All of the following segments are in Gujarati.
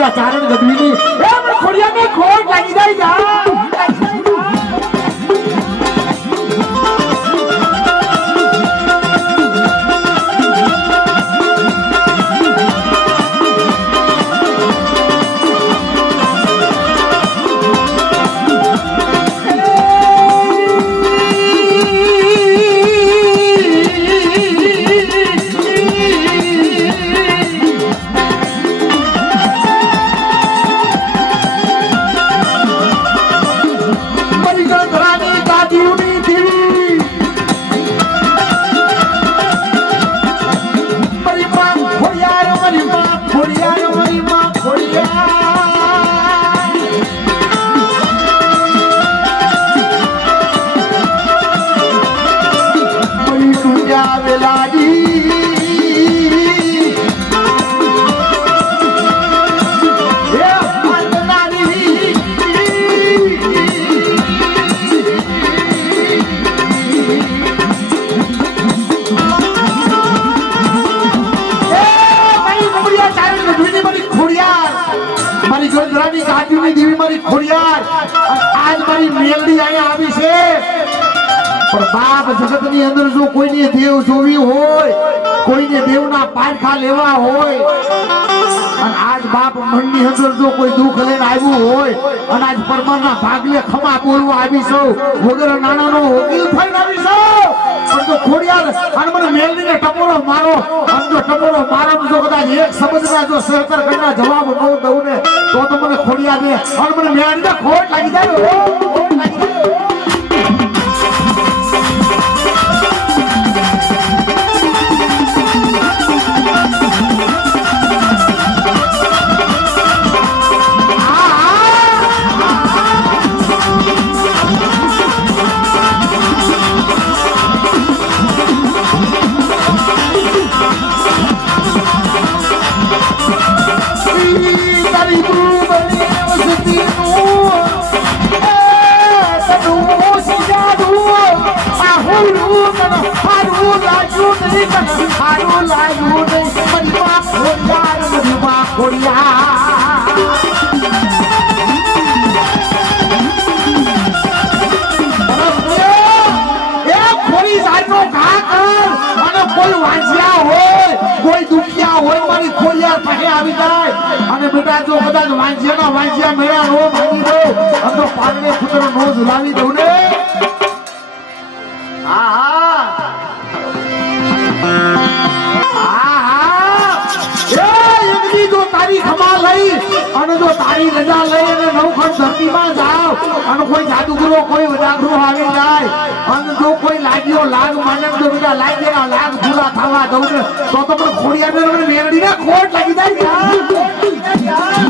ખોડિયા ચારણ ગઢવીની. એ મને ખોડિયાને ખોટ લાગી જાય જા. ગાદીઓની દેવી મારી માં ખોડિયાર મારી માં ખોડિયાર મારી માં ખોડિયાર મારી ટુંડા બાપ જગતની અંદર જો કોઈને દેવ જોવી હોય, કોઈને દેવના પારખા લેવા હોય, અને આજ બાપ મનની અંદર જો કોઈ દુઃખ લઈને આવ્યું હોય, અને આજ પરમારના ભાગલે ખમા બોલવા આવી સૌ, વગર નાણાનો વકીલ થઈને આવી સૌ. પણ જો ખોડિયાર, અને મને મેલડીને ટપોરો મારો, અને જો ટપોરો મારો જો કદાચ એક શબ્દના જો સરકાર કરના જવાબ ન દઉં ને તો તો મને ખોડિયાર દે અને મને મેલડીને ખોટ લાગી જાય લાગી જાય. હુલું કન હારું લાગ્યું નહીં કન હારું. લાગ્યું નહીં મારી માં ખોડિયાર મારી માં ખોડિયાર એ ખોરી જાતનો ઘા કર અને કોઈ વાંચ્યા હોય કોઈ દુખિયા હોય મારી ખોડિયાર પાસે આવી જાય અને બેટા જો કદાચ વાંચ્યાના વાંચ્યા મેળા નો ભાગી દો અને તો પાડને પુત્ર નો ઝુલાવી દઉં ને અને જો તારી રજા લઈ અને નવખંડ ધરતીમાં જાવ અને કોઈ જાદુગરો, કોઈ વડાગરો આવી જાય, અને જો કોઈ લાગ્યો લાગ માને તો બધા લાગ્યા લાગ પૂરા થવા દઉં તો તો પણ ખોડિયા ને મેરડીને ખોટ લાગી જાય.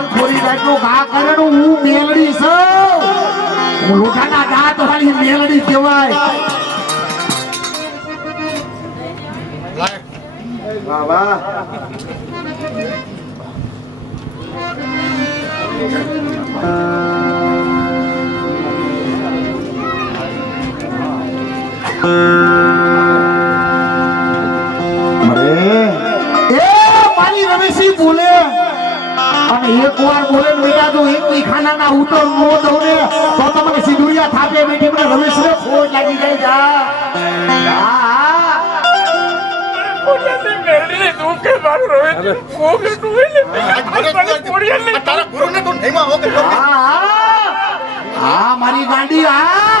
કર થોડી જાતનો ઘા કરે ને હું મેલડી છું. હું લોટાના દાંત વાળી મેલડી કહેવાય. વાહ અરે બોલે ને બેટા જો એક ઈ ખાનાના ઉતર નો દઉં ને તો તમને સિંદુરિયા થાપે બેટી મને રમેશ ને ખોટ લાગી જાય જા ને મારી ગાંડી હા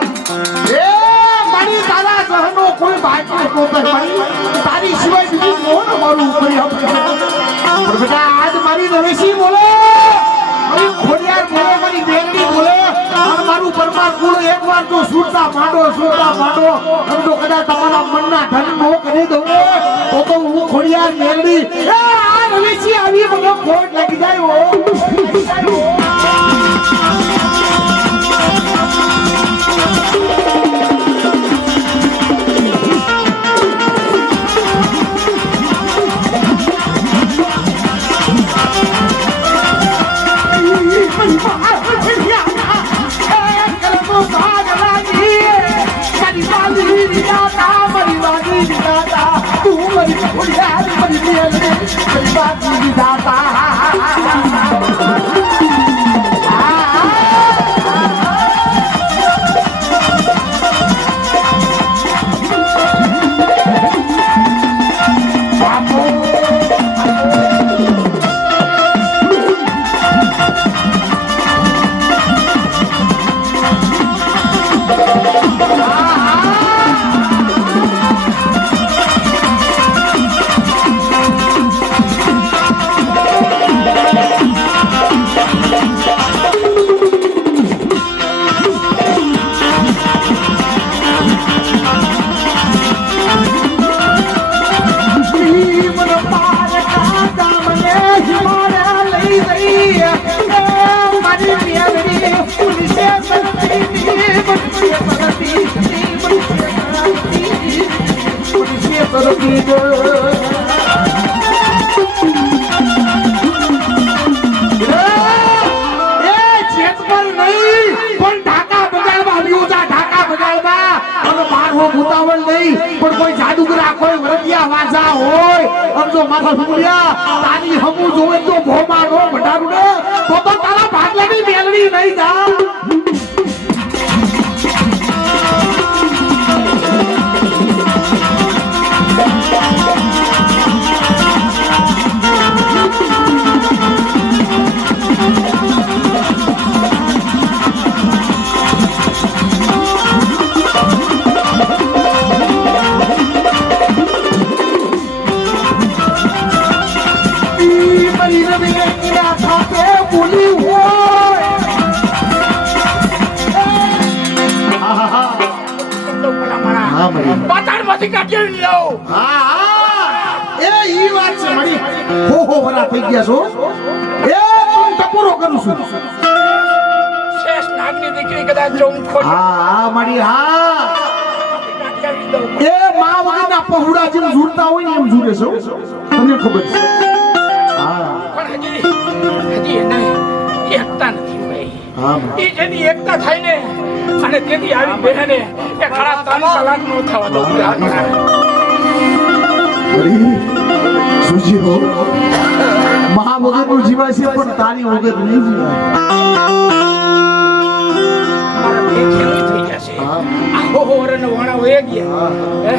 કોઈ મારી તારી સિવાય બીજું કોણ મારું ઉપરી બેટા આજ મારી નવેશી બોલે. મારી ખોડિયાર મારી બેનડી બોલે. અને મારું પરમાર કુળ એકવાર તો સુરતા માંડો સુરતા માંડો અને તો કદાચ તમારા મનના ધન કરી દઉં. તો હું ખોડિયાર મેલડી આ નવેશી આવી મને ખોટ લાગી જાય બારવો ભૂતાવળ નહીં, પણ કોઈ જાદુગરા કોઈ વરદિયા વાજા હોય. સમજો માથા સુમડિયા તારી હમુ જોવે તો ભોમા નો ભડારું ને. તો તો તારા ભાગલાની મેલડી નહીં જા મરી કાઢી લાવો. હા હા. એ ઈ વાત છે મળી હો હો વરા થઈ ગયા છો. એ હું ટપોરો કરું છું. શેષ નાગની દીકરી કદાચ જો હું ખોટ હા હા મળી. એ મા વગરના પહોળા જેમ ઝૂરતા હોય ને એમ ઝૂરે છો તમને ખબર છે? હા. પણ હજી એ જેની એકતા થાય ને અને તેથી આવી બહેને એ ખરા ત્રણ કલાક નો થવા દો. સુજી હો મા વગરનું જીવાય છે પણ તારી વગર નહીં જીવાય મારા બે ખેલવી થઈ જશે હા. આખો હોરનો વાણા વહી ગયા. હે?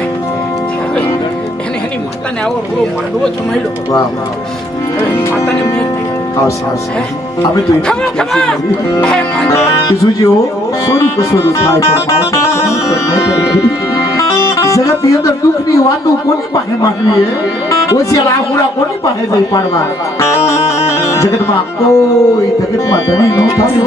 એને એની માતાને આવો રૂડો માંડવો વાહ વાહ. આવશે આવશે. અમે તો સ્વરૂપ થાય પણ જગતની અંદર દુઃખની વાતો કોની પાસે માંગવી ઓછી લાખુડા કોની પાસે જઈ પાડવા? જગતમાં કોઈ જગતમાં ધણી ન થાય